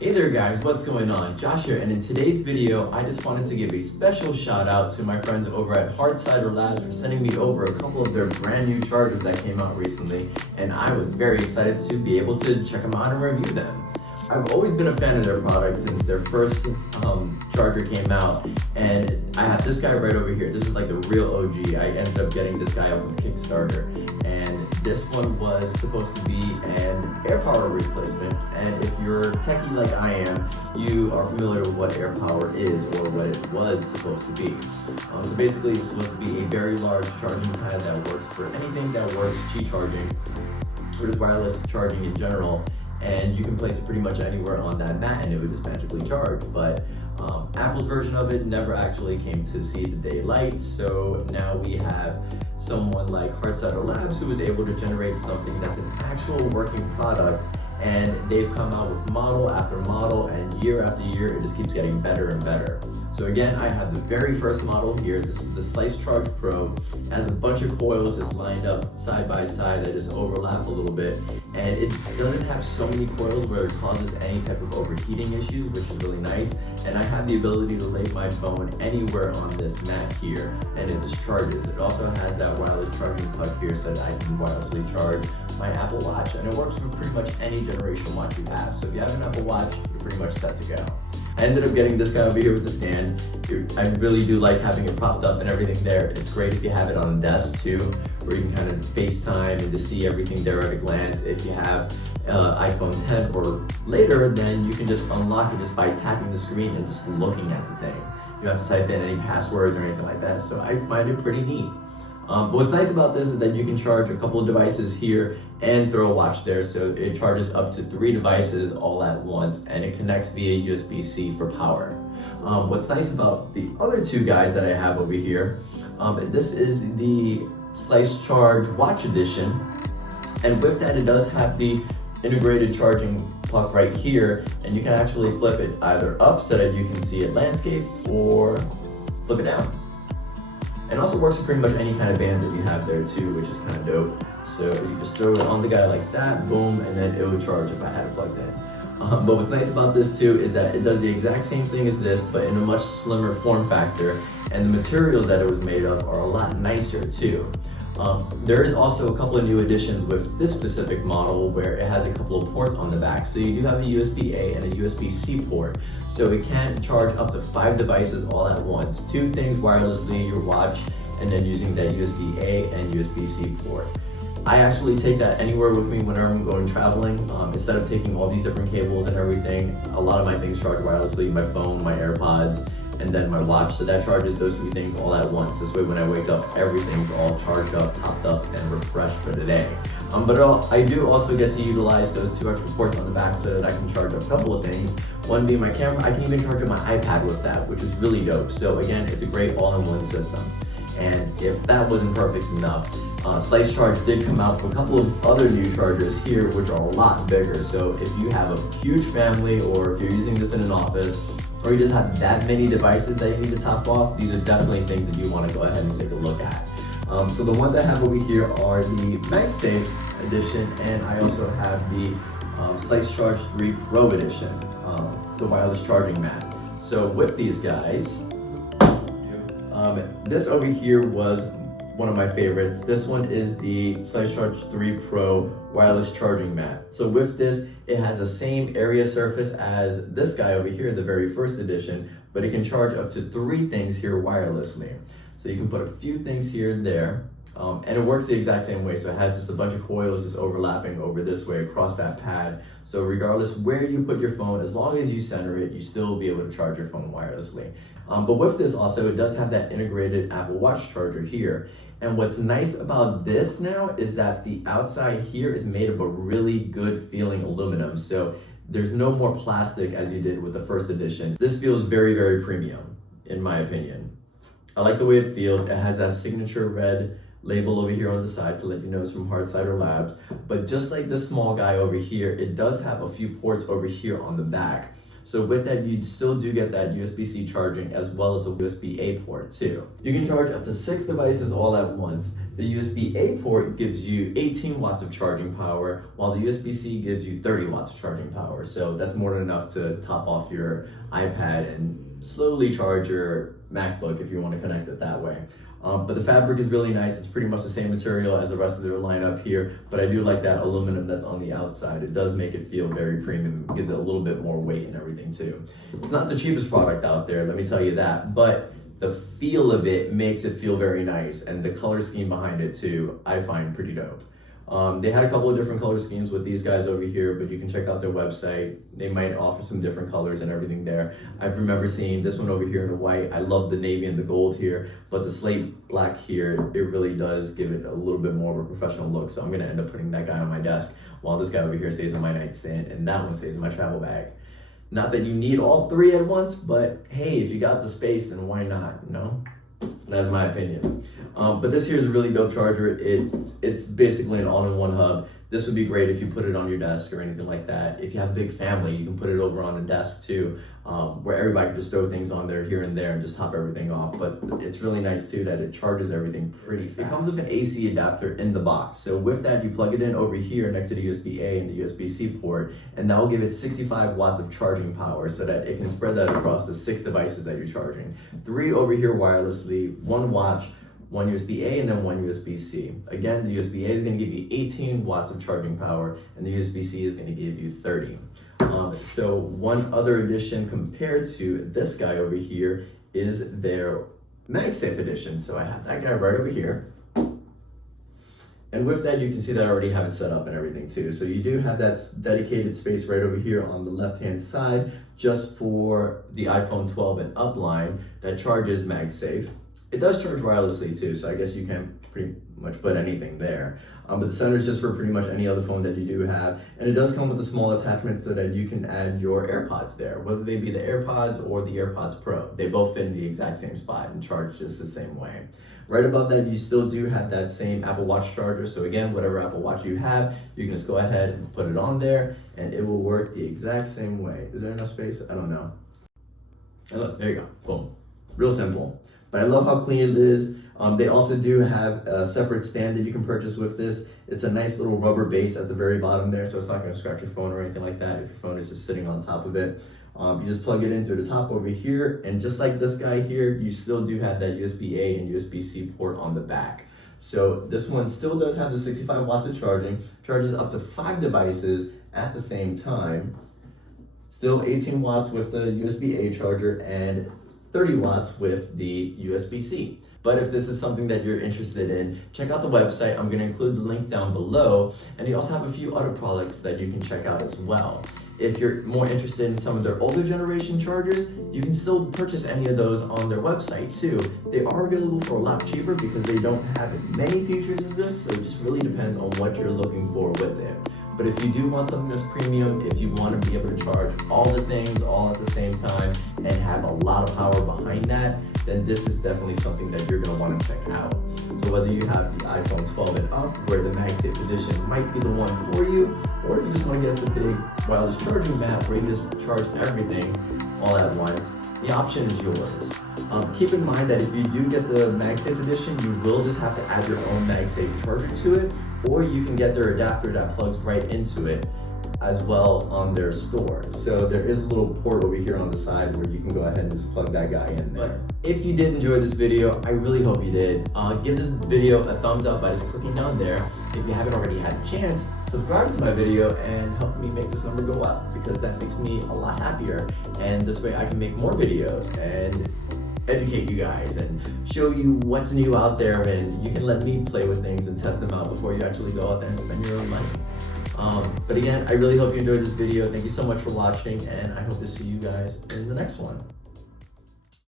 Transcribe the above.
Hey there guys, what's going on? Josh here, and in today's video, I just wanted to give a special shout out to my friends over at Hard Cider Labs for sending me over a couple of their brand new chargers that came out recently, and I was very excited to be able to check them out and review them. I've always been a fan of their products since their first charger came out, and I have this guy right over here. This is like the real OG. I ended up getting this guy off of Kickstarter, and this one was supposed to be an air power replacement, and if you're a techie like I am, you are familiar with what air power is or what it was supposed to be. So basically it's supposed to be a very large charging pad that works for anything that works Qi charging or just wireless charging in general, and you can place it pretty much anywhere on that mat and it would just magically charge. But Apple's version of it never actually came to see the daylight, so now we have someone like Hard Cider Labs who was able to generate something that's an actual working product, and they've come out with model after model, and year after year it just keeps getting better and better. So again, I have the very first model here. This is the Slicecharge Pro. It has a bunch of coils just lined up side by side that just overlap a little bit, and it doesn't have so many coils where it causes any type of overheating issues, which is really nice. And I have the ability to lay my phone anywhere on this mat here, and it just charges. It also has that wireless charging puck here so that I can wirelessly charge my Apple Watch, and it works for pretty much any generation watch you have. So if you have an Apple Watch, you're pretty much set to go. I ended up getting this guy over here with the stand. I really do like having it propped up and everything there. It's great if you have it on a desk too, where you can kind of FaceTime and just see everything there at a glance. If you have iPhone 10 or later, then you can just unlock it just by tapping the screen and just looking at the thing. You don't have to type in any passwords or anything like that, so I find it pretty neat. But what's nice about this is that you can charge a couple of devices here and throw a watch there, so it charges up to 3 devices all at once, and it connects via USB-C for power. What's nice about the other two guys that I have over here, this is the Slicecharge Watch Edition, and with that it does have the integrated charging puck right here, and you can actually flip it either up so that you can see it landscape, or flip it down. And also works for pretty much any kind of band that you have there too, which is kind of dope. So you just throw it on the guy like that, boom, and then it would charge if I had it plugged in. But what's nice about this too is that it does the exact same thing as this, but in a much slimmer form factor, and the materials that it was made of are a lot nicer too. There is also a couple of new additions with this specific model where it has a couple of ports on the back. So you do have a USB-A and a USB-C port. So it can charge up to 5 devices all at once. 2 things wirelessly, your watch, and then using that USB-A and USB-C port. I actually take that anywhere with me whenever I'm going traveling. Instead of taking all these different cables and everything, a lot of my things charge wirelessly, my phone, my AirPods, and then my watch. So that charges those 3 things all at once. This way when I wake up, everything's all charged up, topped up, and refreshed for the day. I do also get to utilize those 2 extra ports on the back so that I can charge up a couple of things. One being my camera. I can even charge up my iPad with that, which is really dope. So again, it's a great all-in-one system. And if that wasn't perfect enough, Slicecharge did come out with a couple of other new chargers here, which are a lot bigger. So if you have a huge family, or if you're using this in an office, or you just have that many devices that you need to top off, these are definitely things that you want to go ahead and take a look at. So the ones I have over here are the MagSafe edition, and I also have the Slicecharge 3 Pro edition, the wireless charging mat. So with these guys, this over here was one of my favorites. This one is the Slicecharge 3 Pro wireless charging mat. So with this, it has the same area surface as this guy over here, the very first edition, but it can charge up to 3 things here wirelessly. So you can put a few things here and there, and it works the exact same way. So it has just a bunch of coils just overlapping over this way across that pad. So regardless where you put your phone, as long as you center it, you still will be able to charge your phone wirelessly. But with this also, it does have that integrated Apple Watch charger here. And what's nice about this now is that the outside here is made of a really good feeling aluminum. So there's no more plastic as you did with the first edition. This feels very, very premium, in my opinion. I like the way it feels. It has that signature red label over here on the side to let you know it's from Hard Cider Labs. But just like this small guy over here, it does have a few ports over here on the back. So with that, you still do get that USB-C charging as well as a USB-A port too. You can charge up to 6 devices all at once. The USB-A port gives you 18 watts of charging power, while the USB-C gives you 30 watts of charging power. So that's more than enough to top off your iPad and slowly charge your MacBook if you want to connect it that way. But the fabric is really nice. It's pretty much the same material as the rest of their lineup here, but I do like that aluminum that's on the outside. It does make it feel very premium. It gives it a little bit more weight and everything too. It's not the cheapest product out there, let me tell you that, but the feel of it makes it feel very nice, and the color scheme behind it too, I find pretty dope. They had a couple of different color schemes with these guys over here, but you can check out their website. They might offer some different colors and everything there. I remember seeing this one over here in the white. I love the navy and the gold here, but the slate black here, it really does give it a little bit more of a professional look. So I'm gonna end up putting that guy on my desk while this guy over here stays on my nightstand and that one stays in my travel bag. Not that you need all three at once, but hey, if you got the space, then why not, you know? That's my opinion. But this here is a really dope charger. It's basically an all-in-one hub. This would be great if you put it on your desk or anything like that. If you have a big family, you can put it over on a desk too, where everybody can just throw things on there here and there and just top everything off. But it's really nice too that it charges everything pretty fast. It comes with an AC adapter in the box. So with that, you plug it in over here next to the USB-A and the USB-C port, and that will give it 65 watts of charging power so that it can spread that across the 6 devices that you're charging. 3 over here wirelessly, 1 watch, 1 USB-A, and then 1 USB-C. Again, the USB-A is going to give you 18 watts of charging power, and the USB-C is going to give you 30. So one other addition compared to this guy over here is their MagSafe edition. So I have that guy right over here. And with that, you can see that I already have it set up and everything too. So you do have that dedicated space right over here on the left-hand side just for the iPhone 12 and up line that charges MagSafe. It does charge wirelessly too, so I guess you can pretty much put anything there. But the center is just for pretty much any other phone that you do have. And it does come with a small attachment so that you can add your AirPods there, whether they be the AirPods or the AirPods Pro. They both fit in the exact same spot and charge just the same way. Right above that, you still do have that same Apple Watch charger. So again, whatever Apple Watch you have, you can just go ahead and put it on there and it will work the exact same way. Is there enough space? I don't know. And look, there you go, boom. Real simple. But I love how clean it is. They also do have a separate stand that you can purchase with this. It's a nice little rubber base at the very bottom there, so it's not gonna scratch your phone or anything like that if your phone is just sitting on top of it. You just plug it in through the top over here, and just like this guy here, you still do have that USB-A and USB-C port on the back. So this one still does have the 65 watts of charging, charges up to 5 devices at the same time. Still 18 watts with the USB-A charger and 30 watts with the USB-C. But if this is something that you're interested in, check out the website. I'm gonna include the link down below. And they also have a few other products that you can check out as well. If you're more interested in some of their older generation chargers, you can still purchase any of those on their website too. They are available for a lot cheaper because they don't have as many features as this, so it just really depends on what you're looking for with it. But if you do want something that's premium, if you want to be able to charge all the things all at the same time and have a lot of power behind that, then this is definitely something that you're going to want to check out. So whether you have the iPhone 12 and up, where the MagSafe edition might be the one for you, or if you just want to get the big wireless charging mat where you just charge everything all at once, the option is yours. Keep in mind that if you do get the MagSafe edition, you will just have to add your own MagSafe charger to it, or you can get their adapter that plugs right into it as well on their store. So there is a little port over here on the side where you can go ahead and just plug that guy in there. But if you did enjoy this video, I really hope you did. Give this video a thumbs up by just clicking down there. If you haven't already had a chance, subscribe to my video and help me make this number go up, because that makes me a lot happier. And this way I can make more videos and educate you guys and show you what's new out there, and you can let me play with things and test them out before you actually go out there and spend your own money. But again, I really hope you enjoyed this video. Thank you so much for watching, and I hope to see you guys in the next one.